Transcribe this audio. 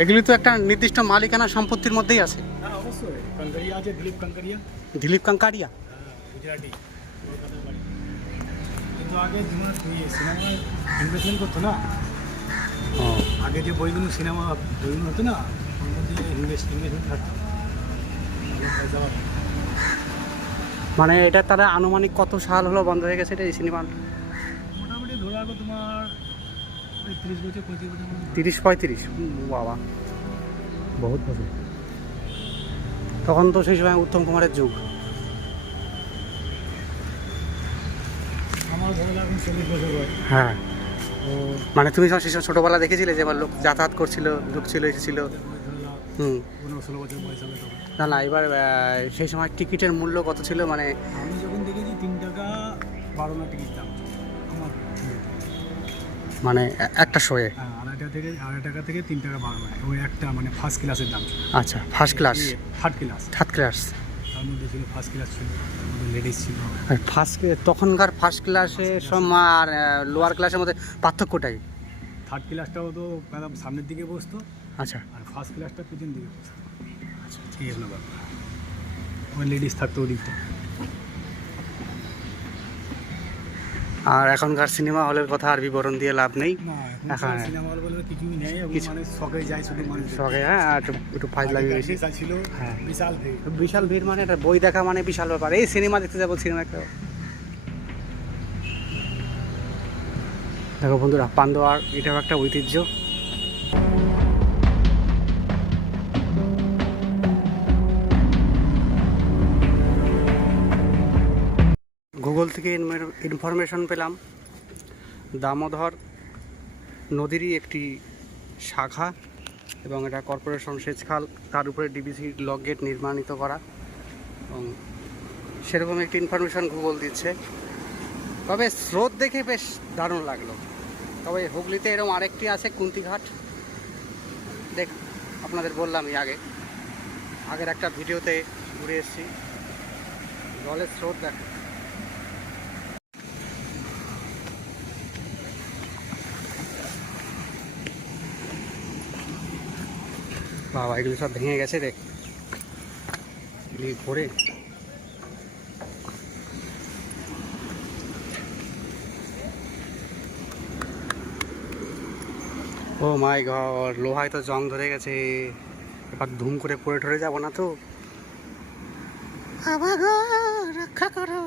এগুলি তো একটা নির্দিষ্ট মালিকানা সম্পত্তির মধ্যেই আছে। হ্যাঁ অবশ্যই, কাঙ্কারিয়া আছে, দিলীপ কাঙ্কারিয়া। দিলীপ কাঙ্কারিয়া। হ্যাঁ, গুজরাটি, কলকাতার বাড়ি। কিন্তু আগে যেমন সিনেমায় ইনভেস্টমেন্ট করতো না, ও আগে যে বইগুলো হতো না, ওর মধ্যে ইনভেস্টমেন্ট থাকতো, পয়সা পাতো। মানে এটা তারা আনুমানিক কত সাল হলো বন্ধ হয়ে গেছে এটা এই সিনেমা? মোটামুটি ধরে রাখো তোমার ওই 30 বছর 35 বছর মতো। 30-35, বাবা বহুত বছর। তখন তো সেই সময় উত্তম কুমারের যুগ। আমার ধরে রাখুন 40 বছর বয়স। হ্যাঁ, তো মানে তুমি যখন সেই সময় ছোটোবেলা দেখেছিলে যে এবার লোক যাতায়াত করছিল, ঢুকছিল, এসেছিল? ধরে নাও হুম। 15-16 বছর বয়স হবে তখন। না না, এবার সেই সময় টিকিটের মূল্য কত ছিল? মানে আমি যখন দেখেছি 3 টাকা 12 না টিকিট দাম আমার। মানে একটা শোয়ে? হ্যাঁ, আড়াই টাকা থেকে 3 টাকা 12 না, ওই একটা মানে ফার্স্ট ক্লাসের দাম ছিল। আচ্ছা, first class? Third class. Third class. তার মধ্যে ছিল ফার্স্ট ক্লাস, ছিল তার মধ্যে লেডিস ছিল। আর তখনকার ফার্স্ট ক্লাসে সব আর লোয়ার ক্লাসের মধ্যে পার্থক্যটাই? থার্ড ক্লাসটাও তো একদম সামনের দিকে বসতো, আচ্ছা আর ফার্স্ট ক্লাসটা পিছন দিকে বসতো। এই হলো ব্যাপার, ওই লেডিস থাকতো ওদিকটা। আর এখনকার সিনেমা হলের কথা আর বিবরণ দিয়ে লাভ নেই। না, এখন সিনেমা হল বলে কিছুই নেই, এখন মানে শখে যায় শুধু মানুষ। শখে, হ্যাঁ, আর একটু ফাইজ লাগিয়ে বেশি। বিশাল ছিল, হ্যাঁ, বিশাল ভিড়। বিশাল ভিড়, মানে একটা বই দেখা মানে বিশাল ব্যাপার। এই সিনেমা দেখতে যাবো, সিনেমা একটা। দেখো বন্ধুরা, পান্ডোয়ার এটাও একটা ঐতিহ্য। গুগল থেকে ইনফরমেশন পেলাম, দামোদর নদীরই একটি শাখা, এবং এটা কর্পোরেশন সেচ খাল, তার উপরে ডিবিসি লক গেট নির্মাণিত করা, এবং সেরকম একটি ইনফরমেশন গুগল দিচ্ছে। তবে স্রোত দেখে বেশ দারুণ লাগলো। তবে হুগলিতে এরকম আরেকটি আছে, কুন্তিঘাট। দেখ, আপনাদের বললামই আগের একটা ভিডিওতে ঘুরে এসেছি। জলের স্রোত দেখো। বাবা, এগুলো সব ভেঙে গেছে রে, ঘুরে। ও মাই গড, লোহায় তো জং ধরে গেছে। এবার ধুম করে পড়ে ঠরে যাবো না তো? রক্ষা করো।